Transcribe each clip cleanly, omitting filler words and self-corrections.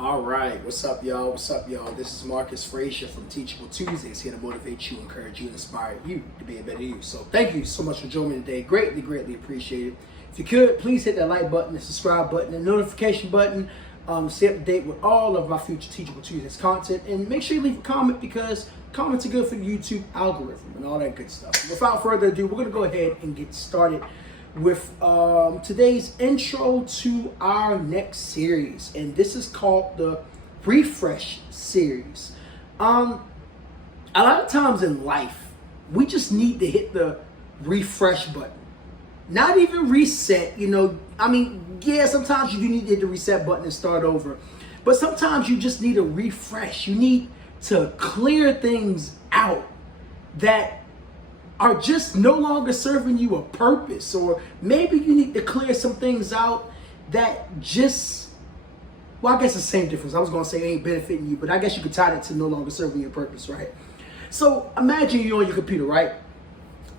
All right, what's up, y'all? What's up, y'all? This is Marcus Frazier from Teachable Tuesdays, here to motivate you, encourage you, and inspire you to be a better you. So thank you so much for joining me today. Greatly appreciate it. If you could, please hit that like button, the subscribe button, the notification button. Stay up to date with all of my future Teachable Tuesdays content, and make sure you leave a comment because comments are good for the YouTube algorithm and all that good stuff. Without further ado, we're going to go ahead and get started with today's intro to our next series, and this is called the Refresh series. A lot of times in life, we just need to hit the refresh button. Not even reset, yeah, sometimes you do need to hit the reset button and start over. But sometimes you just need a refresh. You need to clear things out that are just no longer serving you a purpose. Or maybe you need to clear some things out that just, well, I guess the same difference. I was going to say ain't benefiting you, but I guess you could tie that to no longer serving your purpose, right? So imagine you're on your computer, right?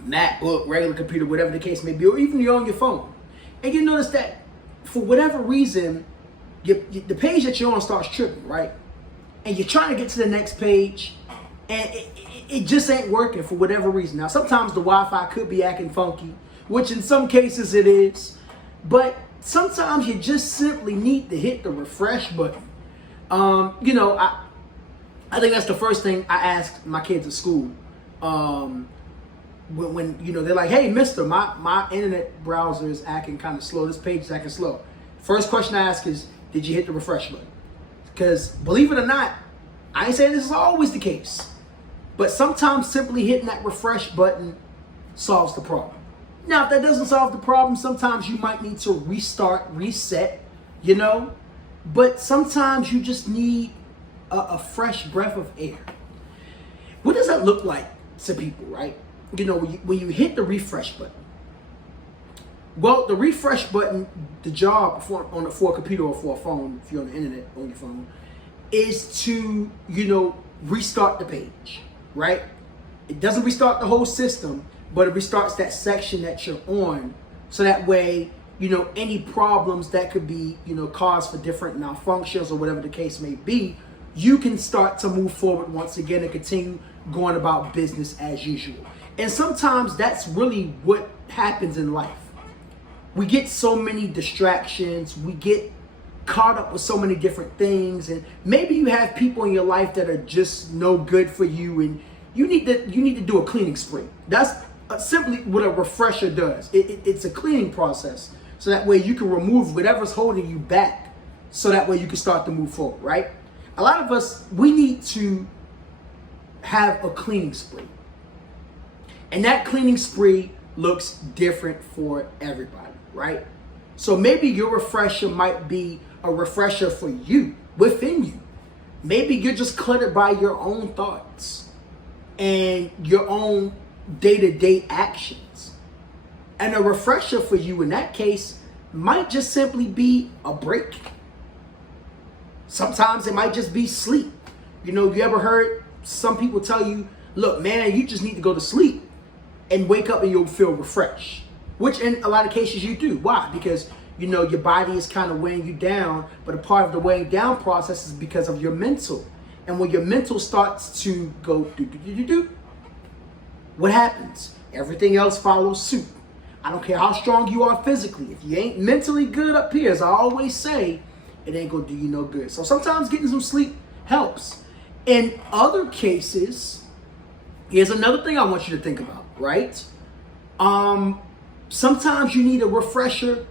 MacBook, regular computer, whatever the case may be, or even you're on your phone. And you notice that for whatever reason, the page that you're on starts tripping, right? And you're trying to get to the next page, and it just ain't working for whatever reason. Now, sometimes the Wi-Fi could be acting funky, which in some cases it is, but sometimes you just simply need to hit the refresh button. I think that's the first thing I ask my kids at school. When they're like, hey, mister, my internet browser is acting kind of slow. This page is acting slow. First question I ask is, did you hit the refresh button? Because believe it or not, I ain't saying this is always the case, but sometimes simply hitting that refresh button solves the problem. Now, if that doesn't solve the problem, sometimes you might need to restart, reset, but sometimes you just need a fresh breath of air. What does that look like to people, right? When you hit the refresh button. Well, the refresh button, the job for a computer or for a phone, if you're on the internet on your phone, is to, restart the page, right? It doesn't restart the whole system, but it restarts that section that you're on. So that way, any problems that could be, caused for different malfunctions or whatever the case may be, you can start to move forward once again and continue going about business as usual. And sometimes that's really what happens in life. We get so many distractions, we get caught up with so many different things, and maybe you have people in your life that are just no good for you, and you need to do a cleaning spree. That's simply what a refresher does. It's a cleaning process, so that way you can remove whatever's holding you back, so that way you can start to move forward, right? A lot of us, we need to have a cleaning spree. And that cleaning spree looks different for everybody, right? So maybe your refresher might be a refresher for you, within you. Maybe you're just cluttered by your own thoughts and your own day-to-day actions. And a refresher for you in that case might just simply be a break. Sometimes it might just be sleep. You ever heard some people tell you, look, man, you just need to go to sleep and wake up and you'll feel refreshed, which in a lot of cases you do. Why? Because, your body is kind of weighing you down, but a part of the weighing down process is because of your mental. And when your mental starts to go do, what happens? Everything else follows suit. I don't care how strong you are physically. If you ain't mentally good up here, as I always say, it ain't gonna do you no good. So sometimes getting some sleep helps. In other cases, here's another thing I want you to think about, right? Sometimes you need a refresher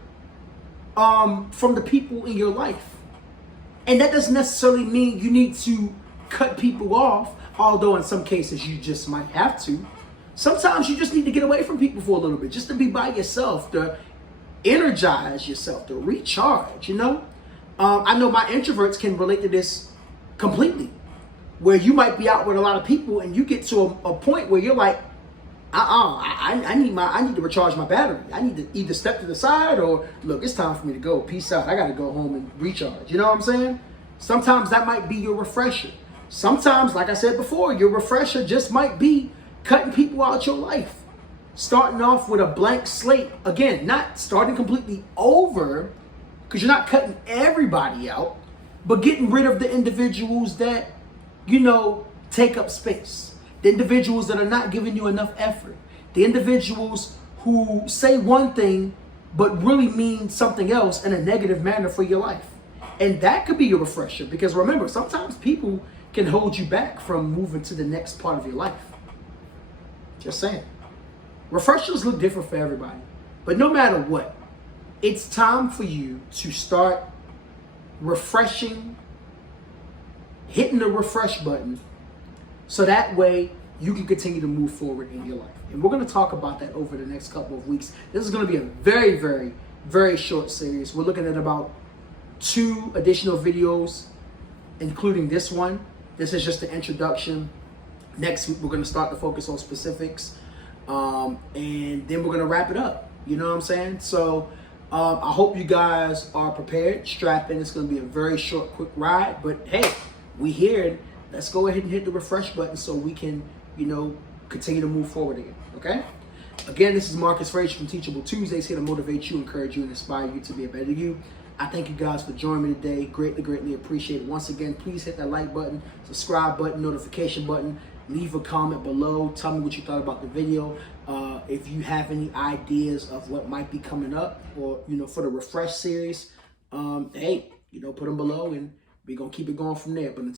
from the people in your life. And that doesn't necessarily mean you need to cut people off, although in some cases you just might have to. Sometimes you just need to get away from people for a little bit, just to be by yourself, to energize yourself, to recharge, I know my introverts can relate to this completely, where you might be out with a lot of people and you get to a point where you're like, I need to recharge my battery. I need to either step to the side or, look, it's time for me to go. Peace out. I got to go home and recharge. You know what I'm saying? Sometimes that might be your refresher. Sometimes, like I said before, your refresher just might be cutting people out your life. Starting off with a blank slate. Again, not starting completely over, because you're not cutting everybody out, but getting rid of the individuals that, take up space. The individuals that are not giving you enough effort. The individuals who say one thing but really mean something else in a negative manner for your life. And that could be your refresher, because remember, sometimes people can hold you back from moving to the next part of your life. Just saying. Refreshers look different for everybody. But no matter what, it's time for you to start refreshing, hitting the refresh button, so that way you can continue to move forward in your life. And we're going to talk about that over the next couple of weeks. This is going to be a very, very, very short series. We're looking at about 2 additional videos, including this one. This is just the introduction. Next week, we're going to start to focus on specifics. And then we're going to wrap it up. You know what I'm saying? So I hope you guys are prepared. Strap in. It's going to be a very short, quick ride. But hey, we here. Let's go ahead and hit the refresh button so we can, continue to move forward again. Okay? Again, this is Marcus Frazier from Teachable Tuesdays, here to motivate you, encourage you, and inspire you to be a better you. I thank you guys for joining me today. Greatly, greatly appreciate it. Once again, please hit that like button, subscribe button, notification button. Leave a comment below. Tell me what you thought about the video. If you have any ideas of what might be coming up, or for the refresh series, hey, put them below, and we're gonna keep it going from there. But